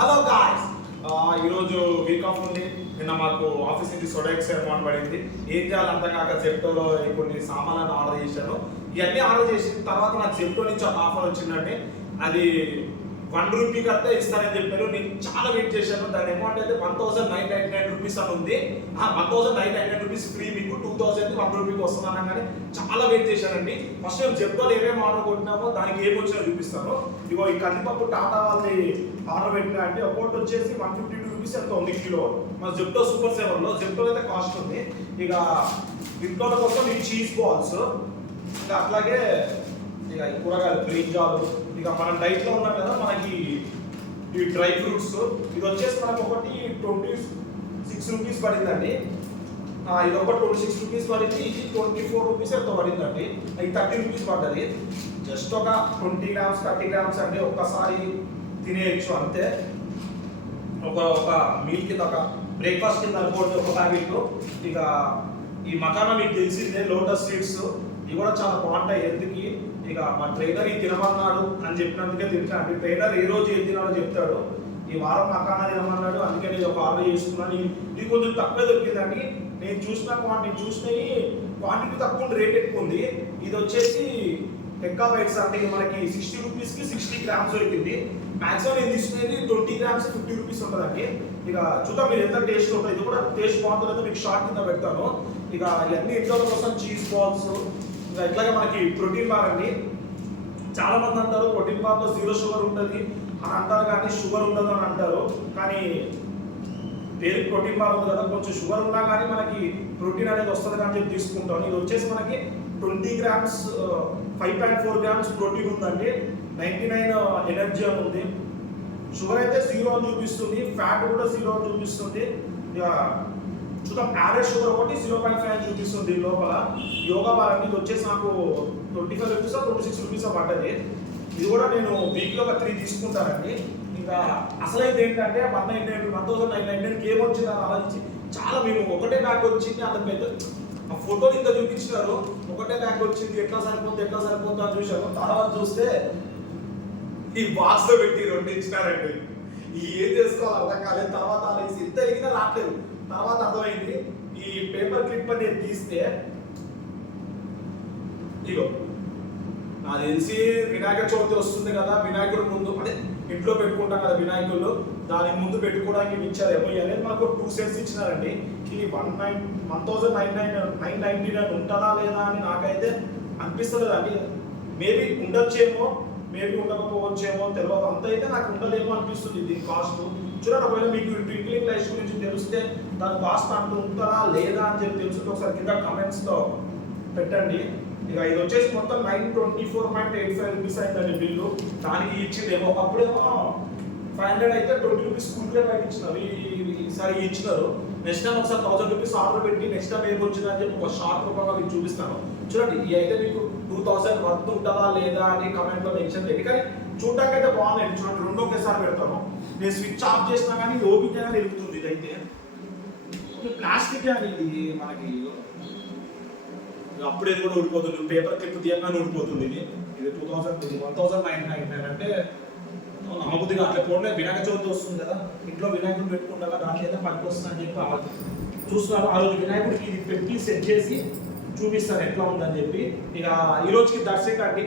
Hello guys, ఈరోజు week off ఉంది. నిన్న మాకు ఆఫీస్ నుంచి సోడెక్స్ అమౌంట్ పడింది. ఏం చేయాలి అర్థం కాక జెప్టోలో కొన్ని సామాన్లను ఆర్డర్ చేశాను. ఇవన్నీ ఆర్డర్ చేసిన తర్వాత నాకు జెప్టో నుంచి ఒక ఆఫర్ వచ్చిందండి. అది ₹1 కడితే ఇస్తానని చెప్పారు. నేను చాలా వెయిట్ చేశాను. దాని అమౌంట్ అయితే ₹1999 అని ఉంది. ₹1999 ఫ్రీ, మీకు 2000 ₹1 వస్తుందన్నా కానీ చాలా వెయిట్ చేశానండి. ఫస్ట్ మేము జెప్టోలో ఏమేమి ఆర్డర్ కొట్టినామో దానికి ఏమి వచ్చినా చూపిస్తాను. ఇగో ఈ కందిపప్పు టాటా వాళ్ళది ఆర్డర్ పెట్టినా అంటే ఒకటి వచ్చేసి ₹152 ఎంత ఉంది కిలో. మన జెప్టో సూపర్ సేవర్లో జెప్టో అయితే కాస్ట్ ఉంది. ఇక ఇంట్లో కోసం ఈ చీజ్ బాల్స్, ఇంకా అట్లాగే ఇక కూరగాయలు బ్రింజాలు, ఇక మనం డైట్లో ఉన్నాం కదా, మనకి ఈ డ్రై ఫ్రూట్స్ ఇది వచ్చేసి మనకు ఒకటి ₹26 పడిందండి. ఇది ఒకటి ₹26 పడింది. ఇది ₹24 ఎంతో పడిందండి. ఇది ₹30 పడ్డది. జస్ట్ ఒక 20 గ్రామ్స్ 30 గ్రామ్స్ అంటే ఒక్కసారి తినేయచ్చు అంతే. ఒక మీల్ కింద, ఒక బ్రేక్ఫాస్ట్ కింద అనుకోండి ఒక ప్యాకెట్. ఇక ఈ మకానా మీకు తెలిసిందే, లోటస్ సీడ్స్, ఇవి కూడా చాలా బాగుంటాయి హెల్త్కి. ఇక మా ట్రైనర్ ఇది తినమన్నాడు అని చెప్పినందుకే తింటాను. ట్రైనర్ ఏ రోజు ఏది తినాలో చెప్తాడు. ఈ వారం మకానా తినమన్నాడు, అందుకే నేను ఒక ఆర్డర్ చేసుకున్నాను. ఇది కొంచెం తక్కువే దొరికిందండి. నేను చూసినవి క్వాంటిటీ తక్కువ ఉంది, రేట్ ఎక్కువ ఉంది. ఇది వచ్చేసి ఎక్కాబైట్స్ అంటే మనకి ₹60కి 60 గ్రామ్స్ దొరికింది. మ్యాక్సిమం నేను తీసుకునేది 20 గ్రామ్స్ ₹50 ఉంటుందండి. ఇక చూద్దాం మీరు ఎంత టేస్ట్ ఉంటుంది. ఇది కూడా టేస్ట్ బాగుంటుందో మీకు షార్ట్ కింద పెడతాను. ఇక ఇవన్నీ ఇంట్లో కోసం చీజ్ బాల్స్, ఇంకా ఇట్లాగే మనకి ప్రోటీన్ బార్ అండి. చాలా మంది అంటారు ప్రోటీన్ బార్లో 0 షుగర్ ఉంటుంది అని అంటారు, కానీ షుగర్ ఉండదు అని అంటారు. కానీ పేరు ప్రోటీన్ బార్ ఉంది కదా, కొంచెం షుగర్ ఉన్నా కానీ మనకి ప్రోటీన్ అనేది వస్తుంది అని చెప్పి తీసుకుంటాం. ఇది వచ్చేసి మనకి 20 గ్రామ్స్ 5.4 గ్రామ్స్ ప్రోటీన్ ఉందండి. 99 ఎనర్జీ అని ఉంది. షుగర్ అయితే 0 అని చూపిస్తుంది, ఫ్యాట్ కూడా 0 అని చూపిస్తుంది. ఇక చూద్దాం, యావరేజ్ షుగర్ ఒకటి 0.5 అని చూపిస్తుంది లోపల. యోగా బార్ అండి. ఇది వచ్చేసి నాకు ₹25 ₹26 పడ్డది. ఇది కూడా నేను వీక్లో ఒక 3 తీసుకుంటానండి. ఇంకా అసలైతే ఏంటంటే $1999 ఏమొచ్చింది అని ఆలోచించి చాలా మేము ఒకటే బ్యాగ్ వచ్చింది. అంత పెద్ద ఆ ఫోటోలు ఇంకా చూపించినారు, ఒకటే బ్యాగ్ వచ్చింది, ఎట్లా సరిపోతుంది అని చూశాను. తర్వాత చూస్తే ఈ బాక్స్లో పెట్టి 2 ఇచ్చినారండి. ఏం చేసుకోవాలి అర్థం కాలేదు. తర్వాత ఎంత ఎగినా రావట్లేదు. తర్వాత అర్థమైంది, ఈ పేపర్ క్లిప్ అనేది తీస్తే ఇగో నాకు తెలిసి వినాయక చవితి వస్తుంది కదా, వినాయకుడు ముందు అంటే ఇంట్లో పెట్టుకుంటాం కదా వినాయకుడు, దాని ముందు పెట్టుకోవడానికి ఇచ్చారేమో అనేది మనకు 2 సెట్స్ ఇచ్చినారండి. ఇది $1999 ఉంటుందా లేదా అని నాకైతే అనిపిస్తలేదు అండి. మేబీ ఉండొచ్చేమో, మేబీ ఉండకపోవచ్చేమో తెలియదు. అంత అయితే నాకు ఉండలేమో అనిపిస్తుంది దీని కాస్ట్. చూడండి, ఒకవేళ మీకు ట్వింక్లింగ్ లైట్స్ గురించి తెలిస్తే దాని కాస్ట్ అంటూ ఉంటుందా లేదా అని చెప్పి తెలుసుకుంటే ఒకసారి కింద కమెంట్స్లో పెట్టండి. ఇక ఇది వచ్చేసి మొత్తం $924.85 అయిందండి బిల్లు. దానికి ఇచ్చిందేమో ఒకప్పుడేమో 500 అయితే ₹20 స్కూల్ ప్లేట్ అయితే ఇచ్చినారు. ఈసారి ఇచ్చినారు. నెక్స్ట్ టైం ఒకసారి ₹1000 ఆర్డర్ పెట్టి నెక్స్ట్ టైం ఏమి వచ్చిందని చెప్పి ఒక షార్ట్ రూపంగా మీకు చూపిస్తాను. చూడండి, ఇవి అయితే మీకు 2000 వర్త్ ఉంటుందా లేదా అని కమెంట్లో మెన్షన్ చేయండి. కానీ చూడడానికి అయితే బాగున్నాయి. చూడండి, 2 ఒకేసారి పెడతాను. నేను స్విచ్ ఆఫ్ చేసినా కానీ ఇది ఓపెన్ చేయగానే వెళ్తుంది. ఇదైతే ప్లాస్టిక్ అని, ఇది మనకి అప్పుడే కూడా ఊడిపోతుంది. పేపర్ క్లిప్ తీయగానే ఊడిపోతుంది. ఇది 1999 అంటే నమ్మబుద్ధిగా అట్లా పోండి. వినాయక చవితి వస్తుంది కదా, ఇంట్లో వినాయకుడు పెట్టుకుంటా దాంట్లో అయితే పనికి వస్తుంది అని చెప్పి చూస్తున్నారు. ఆ రోజు వినాయకుడికి ఇది పెట్టి సెట్ చేసి చూపిస్తాను ఎట్లా ఉందని చెప్పి. ఇక ఈ రోజుకి దర్శక అండి.